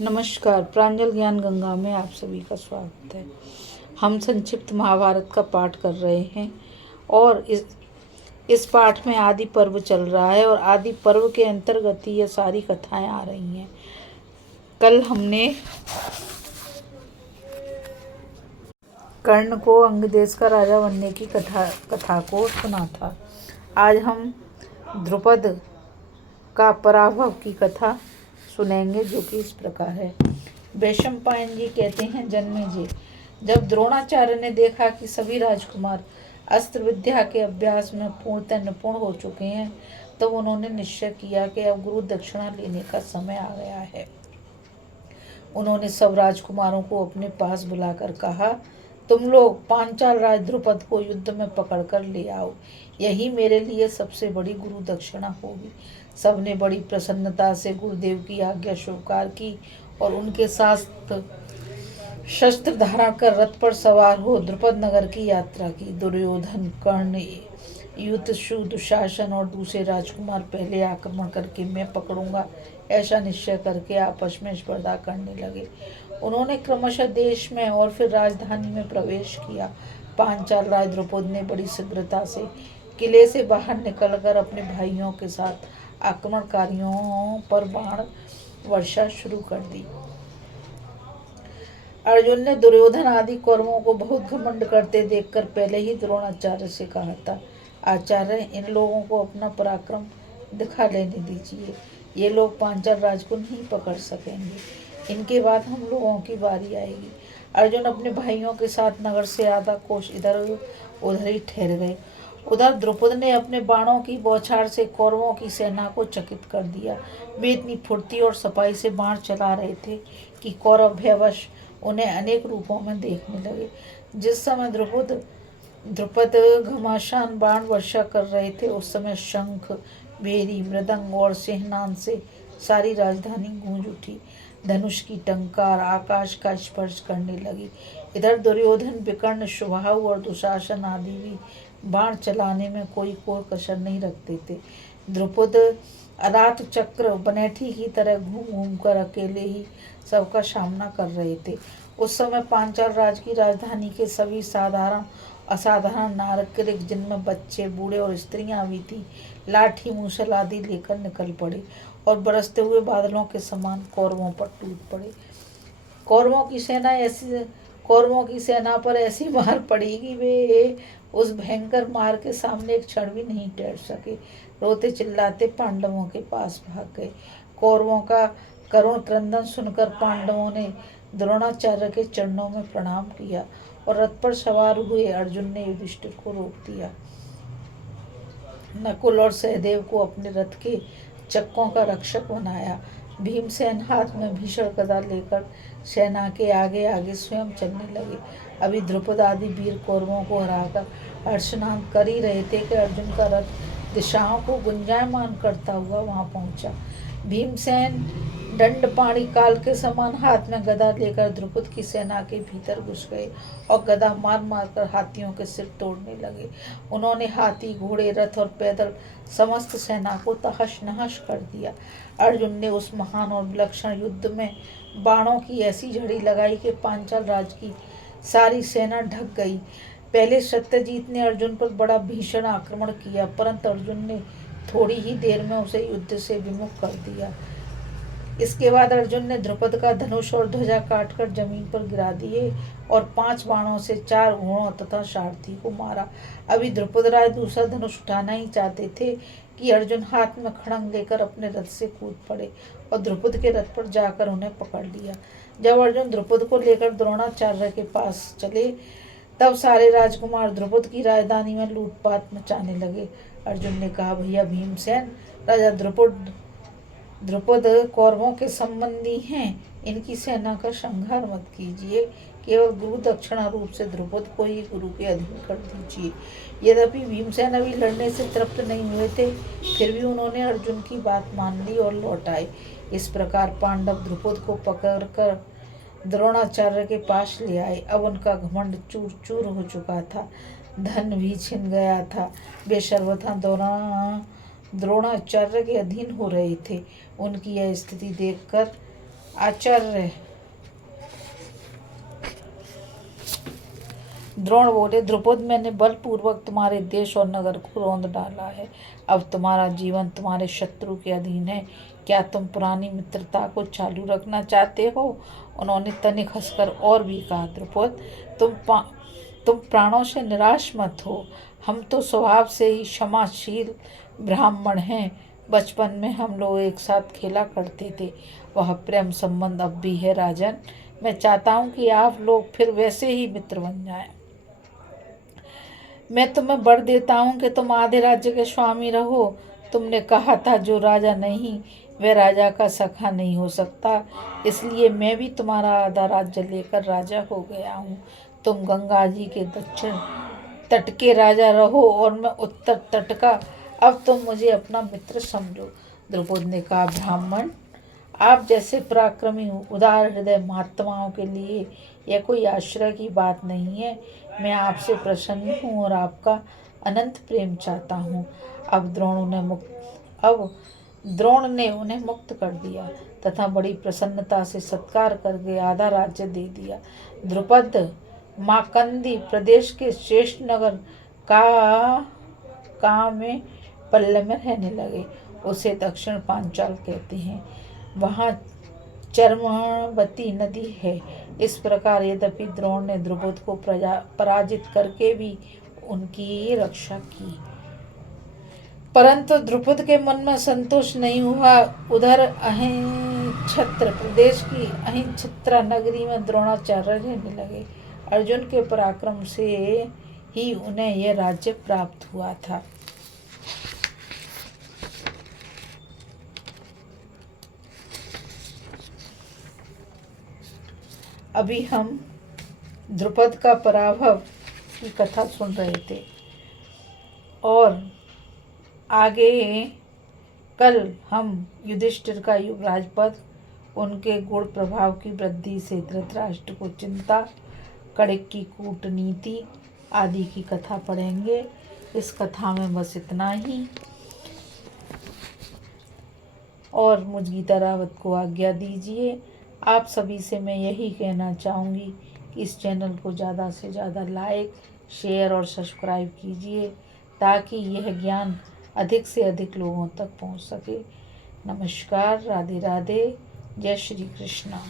नमस्कार। प्रांजल ज्ञान गंगा में आप सभी का स्वागत है। हम संक्षिप्त महाभारत का पाठ कर रहे हैं और इस पाठ में आदि पर्व चल रहा है और आदि पर्व के अंतर्गत ही ये सारी कथाएं आ रही हैं। कल हमने कर्ण को अंग देश का राजा बनने की कथा को सुना था। आज हम द्रुपद का पराभव की कथा सुनेंगे, जो कि इस प्रकार है। वैशंपायन जी कहते हैं, जन्मेजय, जब द्रोणाचार्य ने देखा कि सभी राजकुमार अस्त्र विद्या के अभ्यास में पूर्णतः निपुण हो चुके हैं, तब तो उन्होंने निश्चय किया कि अब गुरु दक्षिणा लेने का समय आ गया है। उन्होंने सब राजकुमारों को अपने पास बुलाकर कहा, तुम लोग पांचाल राज द्रुपद को युद्ध में पकड़ कर ले आओ। यही मेरे लिए सबसे बड़ी गुरु दक्षिणा होगी। सबने बड़ी प्रसन्नता से गुरुदेव की आज्ञा स्वीकार की और उनके साथ शस्त्र धारण कर रथ पर सवार हो द्रुपद नगर की यात्रा की। दुर्योधन, कर्ण, युधिष्ठिर, दुशासन और दूसरे राजकुमार पहले आक्रमण करके मैं पकड़ूंगा, ऐसा निश्चय करके आपस में स्पर्धा करने लगे। उन्होंने क्रमशः देश में और फिर राजधानी में प्रवेश किया। पांचाल राज द्रुपद ने बड़ी शीघ्रता से किले से बाहर निकलकर अपने भाइयों के साथ आक्रमणकारियों पर बाण वर्षा शुरू कर दी। अर्जुन ने दुर्योधन आदि कौरवों को बहुत घमंड करते देखकर पहले ही द्रोणाचार्य से कहा था, आचार्य, इन लोगों को अपना पराक्रम दिखा लेने दीजिए। ये लोग पांचाल राज को नहीं पकड़ सकेंगे। इनके बाद हम लोगों की बारी आएगी। अर्जुन अपने भाइयों के साथ नगर से आधा कोस इधर उधर ही ठहर गए। उधर द्रुपद ने अपने बाणों की बौछार से कौरवों की सेना को चकित कर दिया। वे इतनी फुर्ती और सफाई से बाण चला रहे थे कि कौरव भयवश उन्हें अनेक रूपों में देखने लगे। जिस समय द्रुपद घमासान बाण वर्षा कर रहे थे, उस समय शंख, भेरी, मृदंग और सिंहनाद से सारी राजधानी गूंज उठी। धनुष की टंकार आकाश का स्पर्श करने लगी। इधर दुर्योधन, विकर्ण, शुभाहु और दुशासन आदि भी बाण चलाने में कोई कोर कसर नहीं रखते थे। द्रुपद अरात चक्र बनेठी की तरह घूम घूम कर अकेले ही सबका सामना कर रहे थे। उस समय पांचाल राज की राजधानी के सभी साधारण असाधारण नागरिक, जिनमें बच्चे, बूढ़े और स्त्रियां भी थी, लाठी मूसल आदि लेकर निकल पड़े और बरसते हुए बादलों के समान कौरवों पर टूट पड़े। कौरवों की सेना पर ऐसी मार पड़ी कि वे उस भयंकर मार के सामने एक क्षण भी नहीं ठहर सके। रोते चिल्लाते पांडवों के पास भाग गए। कौरवों का करुण क्रंदन सुनकर पांडवों ने द्रोणाचार्य के चरणों में प्रणाम किया और रथ पर सवार हुए अर्जुन ने युधिष्ठिर को रोक दिया। नकुल और सहदेव को अपने रथ के चक्कों का रक्षक बनाया। भीमसेन हाथ में भीषण गदा लेकर सेना के आगे आगे स्वयं चलने लगे। अभी द्रुपद आदि वीर कौरवों को हराकर हर्षनाद कर ही रहे थे कि अर्जुन का रथ दिशाओं को गुंजायमान करता हुआ वहां पहुंचा। भीमसेन दंडपाणी काल के समान हाथ में गदा लेकर द्रुपद की सेना के भीतर घुस गए और गदा मार मार कर हाथियों के सिर तोड़ने लगे। उन्होंने हाथी, घोड़े, रथ और पैदल समस्त सेना को तहस नहस कर दिया। अर्जुन ने उस महान और विलक्षण युद्ध में बाणों की ऐसी झड़ी लगाई कि पांचाल राज की सारी सेना ढक गई। पहले सत्यजीत ने अर्जुन पर बड़ा भीषण आक्रमण किया, परंतु अर्जुन ने थोड़ी ही देर में उसे युद्ध से विमुख कर दिया। इसके बाद अर्जुन ने द्रुपद का धनुष और ध्वजा काटकर जमीन पर गिरा दिए और 5 बाणों से 4 घोड़ों तथा सारथी को मारा। अभी द्रुपद राय दूसरा धनुष उठाना ही चाहते थे कि अर्जुन हाथ में खड़ंग लेकर अपने रथ से कूद पड़े और द्रुपद के रथ पर जाकर उन्हें पकड़ लिया। जब अर्जुन द्रुपद को लेकर द्रोणाचार्य के पास चले, तब सारे राजकुमार द्रुपद की राजधानी में लूटपाट मचाने लगे। अर्जुन ने कहा, भैया भीमसेन, राजा द्रुपद कौरवों के संबंधी हैं, इनकी सेना का संहार मत कीजिए। केवल गुरु दक्षिणा रूप से द्रुपद को ही गुरु के अधीन कर दीजिए। यद्यपि भीमसेन अभी लड़ने से तृप्त नहीं हुए थे, फिर भी उन्होंने अर्जुन की बात मान ली और लौट आए। इस प्रकार पांडव द्रुपद को पकड़कर द्रोणाचार्य के पास ले आए। अब उनका घमंड चूर चूर हो चुका था, धन भी छिन गया था। वे सर्वथा द्रोणाचार्य के अधीन हो रहे थे। उनकी यह स्थिति देखकर आचार्य द्रोण बोले, द्रुपद, मैंने बलपूर्वक तुम्हारे देश और नगर को रौंद डाला है। अब तुम्हारा जीवन तुम्हारे शत्रु के अधीन है। क्या तुम पुरानी मित्रता को चालू रखना चाहते हो? उन्होंने तनिक हंसकर और भी कहा, द्रुपद, तुम प्राणों से निराश मत हो। हम तो स्वभाव से ही क्षमाशील ब्राह्मण हैं। बचपन में हम लोग एक साथ खेला करते थे। वह प्रेम संबंध अब भी है राजन। मैं चाहता हूँ कि आप लोग फिर वैसे ही मित्र बन जाएं। मैं तुम्हें वर देता हूँ कि तुम आधे राज्य के स्वामी रहो। तुमने कहा था, जो राजा नहीं वह राजा का सखा नहीं हो सकता। इसलिए मैं भी तुम्हारा आधा राज्य लेकर राजा हो गया हूँ। तुम गंगा जी के दक्षिण तट के राजा रहो और मैं उत्तर तट का। अब तुम मुझे अपना मित्र समझो। द्रुपद ने कहा, ब्राह्मण, आप जैसे पराक्रमी उदार हृदय महात्माओं के लिए यह कोई आश्चर्य की बात नहीं है। मैं आपसे प्रसन्न हूँ और आपका अनंत प्रेम चाहता हूँ। अब द्रोण ने उन्हें मुक्त कर दिया तथा बड़ी प्रसन्नता से सत्कार करके आधा राज्य दे दिया। द्रुपद माकंदी प्रदेश के श्रेष्ठ नगर का में पल्लव में रहने लगे। उसे दक्षिण पांचाल कहते हैं। वहाँ चर्मवती नदी है। इस प्रकार यद्यपि द्रोण ने द्रुपद को पराजित करके भी उनकी रक्षा की, परंतु द्रुपद के मन में संतोष नहीं हुआ। उधर अहिंछत्र प्रदेश की अहिंछत्रा नगरी में द्रोणाचार्य रहने लगे। अर्जुन के पराक्रम से ही उन्हें यह राज्य प्राप्त हुआ था। अभी हम द्रुपद का पराभव की कथा सुन रहे थे और आगे कल हम युधिष्ठिर का युवराज पद, उनके गुण प्रभाव की वृद्धि से धृतराष्ट्र को चिंता, कड़िक की कूटनीति आदि की कथा पढ़ेंगे। इस कथा में बस इतना ही और मुझ गीता रावत को आज्ञा दीजिए। आप सभी से मैं यही कहना चाहूँगी कि इस चैनल को ज़्यादा से ज़्यादा लाइक, शेयर और सब्सक्राइब कीजिए ताकि यह ज्ञान अधिक से अधिक लोगों तक पहुँच सके। नमस्कार, राधे राधे, जय श्री कृष्णा।